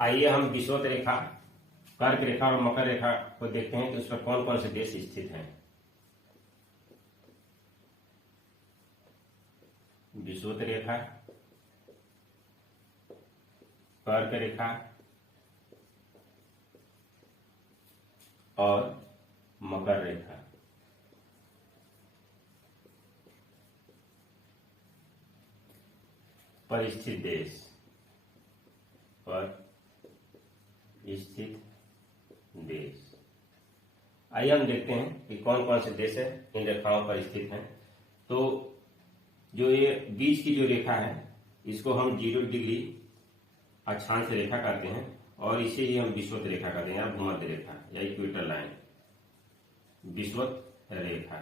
आइए हम विषुवत रेखा, कर्क रेखा और मकर रेखा को देखते हैं कि उस पर कौन कौन से देश स्थित हैं। विषुवत रेखा, कर्क रेखा और मकर रेखा। पर स्थित देश, पर स्थित देश। आइए हम देखते हैं कि कौन कौन से देश है इन रेखाओं पर स्थित हैं। तो जो ये बीच की जो रेखा है इसको हम 0 डिग्री अक्षांश रेखा कहते हैं और इसे ही हम विषुवत रेखा कहते हैं या भूमध्य रेखा या इक्वेटर लाइन, विषुवत रेखा।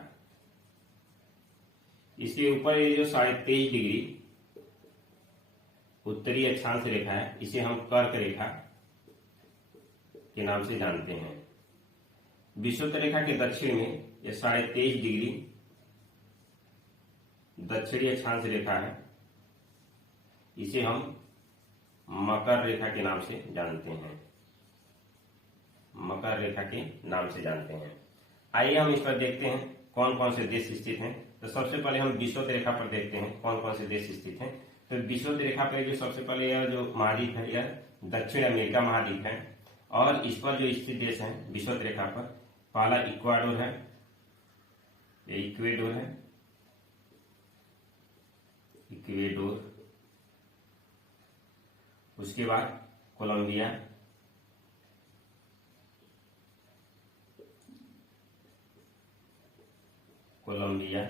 इसके ऊपर ये जो 23.5 डिग्री उत्तरी अक्षांश रेखा है इसे हम कर्क रेखा के नाम से जानते हैं। विषुवत रेखा के दक्षिण में यह 23.5 डिग्री दक्षिणी अक्षांश रेखा है, इसे हम मकर रेखा के नाम से जानते हैं, मकर रेखा के नाम से जानते हैं। आइए हम इस पर देखते हैं कौन कौन से देश स्थित हैं। तो सबसे पहले हम विषुवत रेखा पर देखते हैं कौन कौन से देश स्थित हैं। तो विषुवत रेखा पर जो सबसे पहले यह जो महाद्वीप है यह दक्षिण अमेरिका महाद्वीप है और इस पर जो स्थित देश है विषुवत रेखा पर पहला इक्वाडोर है, ये इक्वेडोर है, इक्वेडोर। उसके बाद कोलंबिया, कोलंबिया।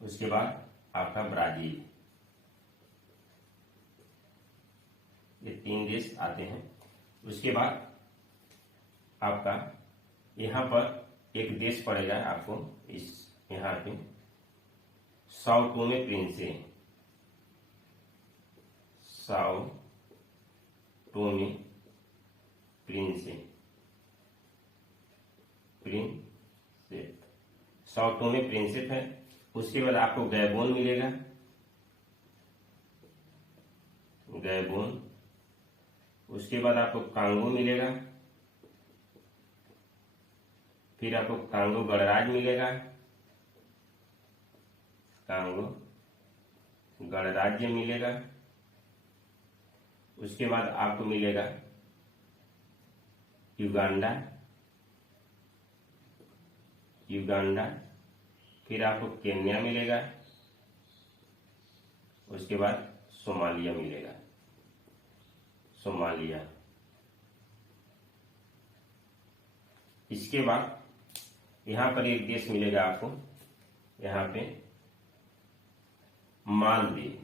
उसके बाद आपका ब्राजील। ये 3 देश आते हैं। उसके बाद आपका यहाँ पर एक देश पड़ेगा आपको इस यहाँ पे Sao Tome Principe, Sao Tome Principe, Principe, Sao Tome Principe है। उसके बाद आपको गैबोन मिलेगा, गैबोन। उसके बाद आपको कांगो मिलेगा, फिर आपको कांगो गणराज्य मिलेगा, कांगो गणराज्य मिलेगा। उसके बाद आपको मिलेगा युगांडा, युगांडा। फिर आपको केन्या मिलेगा, उसके बाद सोमालिया मिलेगा, सोमालिया। इसके बाद यहां पर एक देश मिलेगा आपको, यहां पे मालदीव।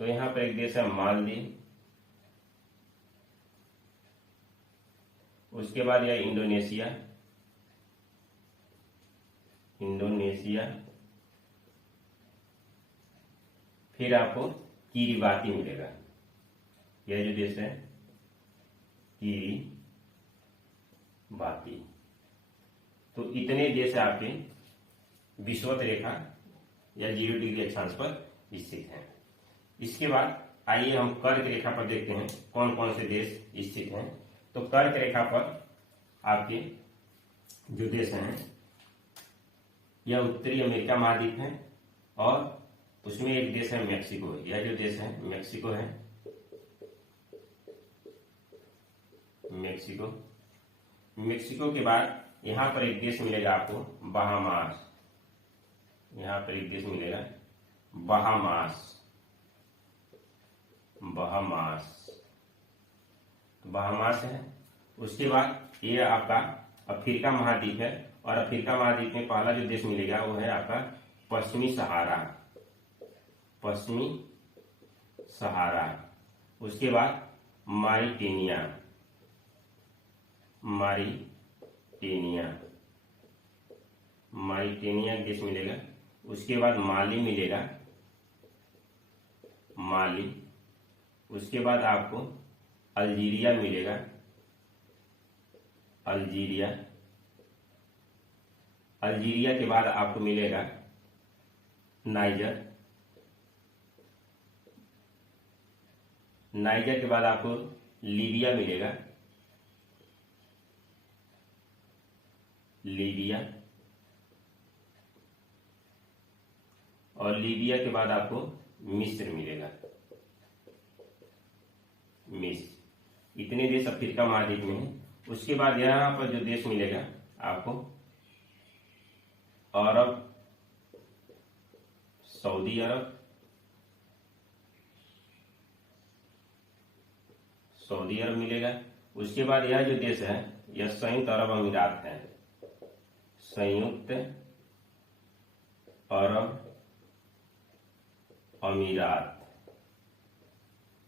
तो यहां पर एक देश है मालदीव। उसके बाद यह इंडोनेशिया, इंडोनेशिया। फिर आपको किरिबाती मिलेगा, यह जो देश है किरिबाती। तो इतने देश आपके विषुवत रेखा या 0 डिग्री अक्षांश पर स्थित हैं। इसके बाद आइए हम कर्क रेखा पर देखते हैं कौन कौन से देश स्थित हैं। तो कर्क रेखा पर आपके जो देश हैं यह उत्तरी अमेरिका महाद्वीप है और उसमें एक देश है मेक्सिको। यह जो देश है मेक्सिको है, मेक्सिको। मेक्सिको के बाद यहां पर एक देश मिलेगा आपको बहामास, यहां पर एक देश मिलेगा बहामास, बहामास, बहामास है। उसके बाद ये आपका अफ्रीका महाद्वीप है और अफ्रीका महाद्वीप में पहला जो देश मिलेगा वो है आपका पश्चिमी सहारा, पश्चिमी सहारा। उसके बाद मारिटेनिया, मारिटेनिया, मारिटेनिया देश मिलेगा। उसके बाद माली मिलेगा, माली। उसके बाद आपको अल्जीरिया मिलेगा, अल्जीरिया। अल्जीरिया के बाद आपको मिलेगा नाइजर, नाइजर के बाद आपको लीबिया मिलेगा, लीबिया, और लीबिया के बाद आपको मिस्र मिलेगा, मिस्र। इतने देश अफ्रीका महाद्वीप में है। उसके बाद यहां पर जो देश मिलेगा आपको अरब, सऊदी अरब, सऊदी अरब मिलेगा। उसके बाद यह जो देश है यह संयुक्त अरब अमीरात है, संयुक्त अरब अमीरात,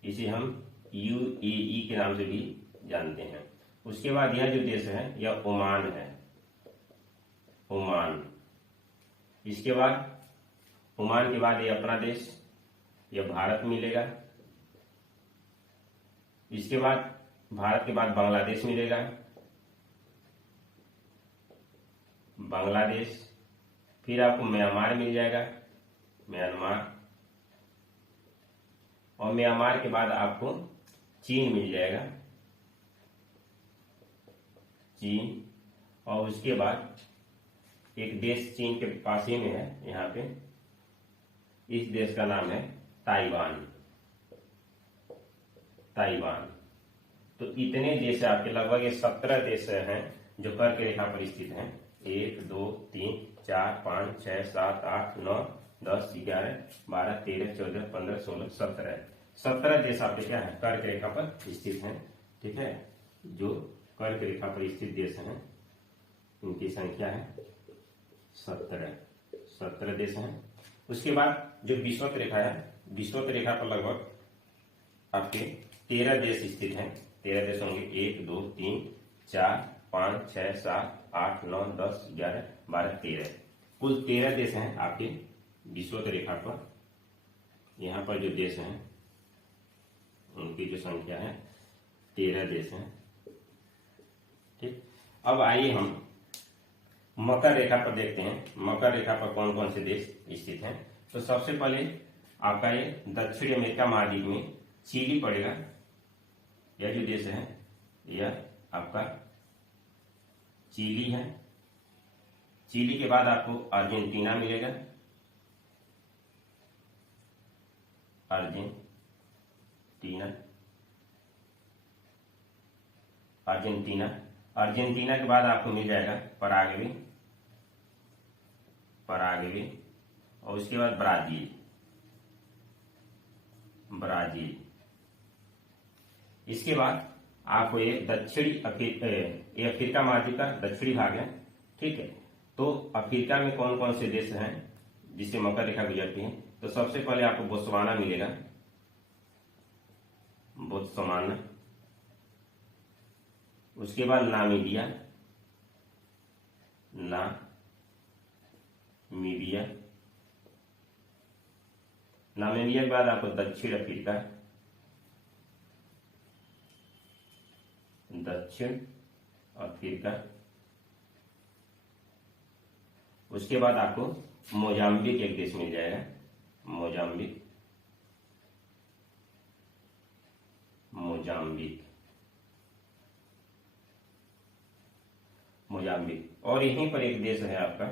इसे हम यूएई के नाम से भी जानते हैं। उसके बाद यह जो देश है यह ओमान है, ओमान। इसके बाद ओमान के बाद ये अपना देश, यह भारत मिलेगा। इसके बाद भारत के बाद बांग्लादेश मिलेगा, बांग्लादेश। फिर आपको म्यांमार मिल जाएगा, म्यांमार, और म्यांमार के बाद आपको चीन मिल जाएगा, चीन। और उसके बाद एक देश चीन के पास ही में है यहाँ पे, इस देश का नाम है ताइवान, ताइवान। तो इतने देश आपके लगभग ये 17 देश हैं जो कर्क रेखा पर स्थित हैं। 1 2 3 4 5 6 7 8 9 10 11 12 13 14 15 16 17 देश आपके क्या है, कर्क रेखा पर स्थित हैं। ठीक है, जो कर्क रेखा पर स्थित देश हैं उनकी संख्या है 17 देश हैं। उसके बाद जो विषुवत रेखा है, विषुवत रेखा पर लगभग आपके 13 देश स्थित हैं। 13 देश होंगे, 1 2 3 4 5 6 7 8 9 10 11 12 13, कुल 13 देश हैं आपके विषुवत रेखा पर। यहाँ पर जो देश हैं उनकी जो संख्या है 13 देश हैं। ठीक, अब आइए हम मकर रेखा पर देखते हैं, मकर रेखा पर कौन कौन से देश स्थित हैं। तो सबसे पहले आपका ये दक्षिण अमेरिका महाद्वीप में चिली पड़ेगा। यह जो देश है यह आपका चिली है। चिली के बाद आपको अर्जेंटीना मिलेगा, अर्जेंटीना, अर्जेंटीना। अर्जेंटीना के बाद आपको मिल जाएगा पराग्वे, पराग्वे, और उसके बाद ब्राजील, ब्राजील। इसके बाद आपको ये दक्षिणी ये अफ्रीका महाद्वीप का दक्षिणी भाग है। ठीक है, तो अफ्रीका में कौन कौन से देश हैं जिससे मकर रेखा गुजरती है। तो सबसे पहले आपको बोत्सवाना मिलेगा, बोत्सवाना। उसके बाद नामीबिया, नामीबिया, नामीबिया के बाद आपको दक्षिण अफ्रीका, दक्षिण अफ्रीका। उसके बाद आपको मोजाम्बिक एक देश मिल जाएगा, मोजाम्बिक, मोजाम्बिक, मोजाम्बिक। और यहीं पर एक देश है आपका,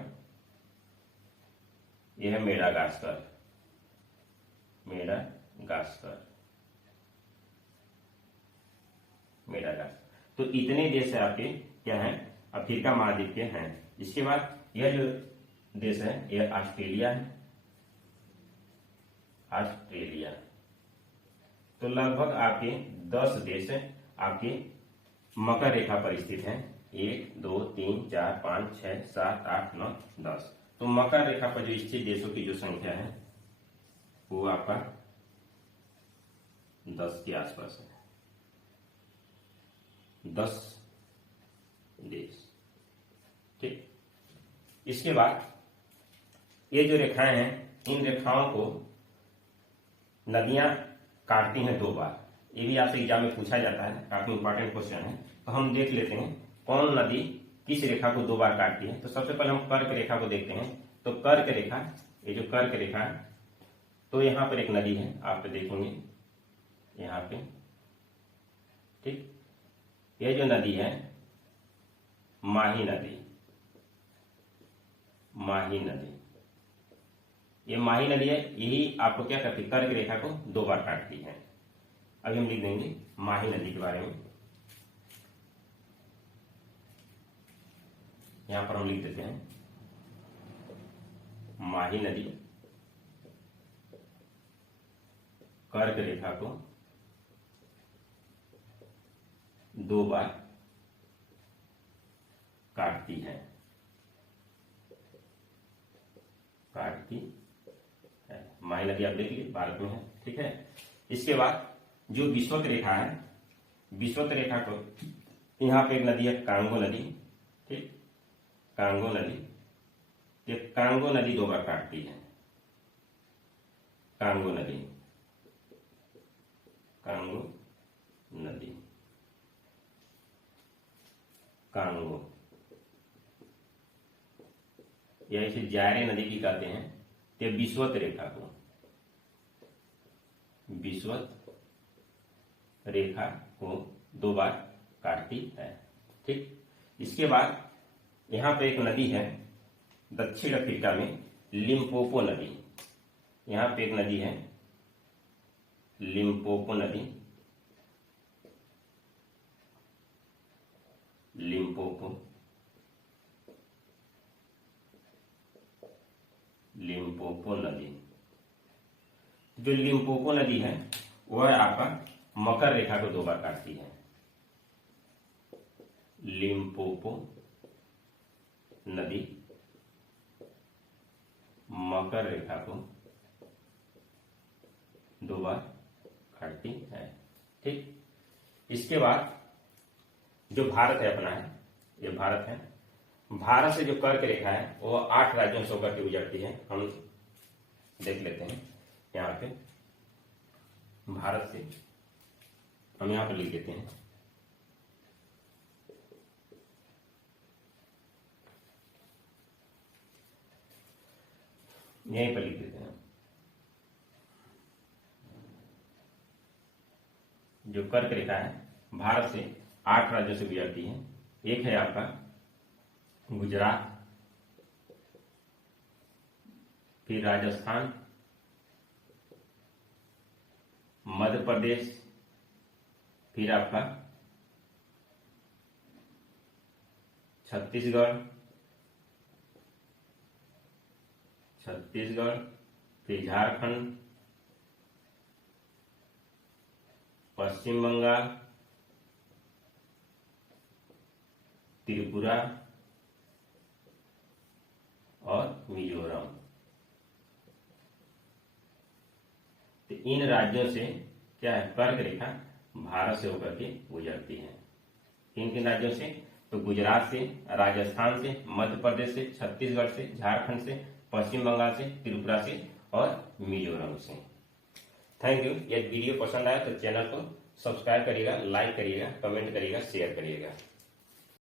यह है मेडागास्कर, मेडागास्कर, मेडागास्कर। तो इतने देश है आपके क्या हैं, अफ्रीका महाद्वीप के हैं। इसके बाद यह जो देश है यह ऑस्ट्रेलिया है, ऑस्ट्रेलिया। तो लगभग आपके 10 देश आपके मकर रेखा पर स्थित हैं। 1 2 3 4 5 6 7 8 9 10। तो मकर रेखा पर जो स्थित देशों की जो संख्या है वो आपका 10 के आसपास है, 10 देश। ठीक, इसके बाद ये जो रेखाएं हैं, इन रेखाओं को नदियां काटती हैं 2 बार। ये भी आपसे एग्जाम में पूछा जाता है, काफी इंपॉर्टेंट क्वेश्चन है। तो हम देख लेते हैं कौन नदी किस रेखा को 2 बार काटती है। तो सबसे पहले हम कर्क रेखा को देखते हैं। तो कर्क रेखा, ये जो कर्क रेखा है, तो यहाँ पर एक नदी है, आप देखेंगे यहाँ पे, ठीक। ये जो नदी है माही नदी, माही नदी, ये माही नदी है, यही आपको क्या करती है, कर्क रेखा को 2 बार काटती है। अभी हम लिख देंगे माही नदी के बारे में। यहां पर हम लिख देते हैं माही नदी कर्क रेखा को 2 बार काटती है, काटती है। माही नदी आप देख लीजिए भारत में है, ठीक है। इसके बाद जो विषुवत रेखा है, विषुवत रेखा को यहाँ पे एक नदी है कांगो नदी, ठीक, कांगो नदी। ये कांगो नदी 2 बार काटती है, कांगो नदी, कांगो नदी, कांगो, या इसे जायरे नदी की कहते हैं। ये विषुवत रेखा को, विषुवत रेखा को 2 बार काटती है, ठीक। इसके बाद यहां पे एक नदी है दक्षिण अफ्रीका में, लिम्पोपो नदी। यहां पे एक नदी है लिम्पोपो नदी, लिम्पोपो, लिम्पोपो नदी। जो लिम्पोपो नदी है वह आपका मकर रेखा को 2 बार काटती है, लिम्पोपो नदी मकर रेखा को 2 बार काटती है, ठीक। इसके बाद जो भारत है अपना है, ये भारत है, भारत से जो कर्क रेखा है वो 8 राज्यों से होकर के गुजरती है। हम देख लेते हैं यहाँ पे भारत से, हम यहाँ पर लिख देते हैं यहीं पर लिख देते हैं। जो कर्क रेखा है भारत से 8 राज्यों से गुजरती है। एक है आपका गुजरात, फिर राजस्थान, मध्य प्रदेश, फिर आपका छत्तीसगढ़, छत्तीसगढ़, फिर झारखंड, पश्चिम बंगाल, त्रिपुरा और मिजोरम। तो इन राज्यों से क्या है, कर्क रेखा भारत से होकर के गुजरती है। किन किन राज्यों से, तो गुजरात से, राजस्थान से, मध्य प्रदेश से, छत्तीसगढ़ से, झारखंड से, पश्चिम बंगाल से, त्रिपुरा से और मिजोरम से। Thank you. यदि वीडियो पसंद आया तो चैनल को सब्सक्राइब करिएगा, लाइक करिएगा, कमेंट करिएगा, शेयर करिएगा।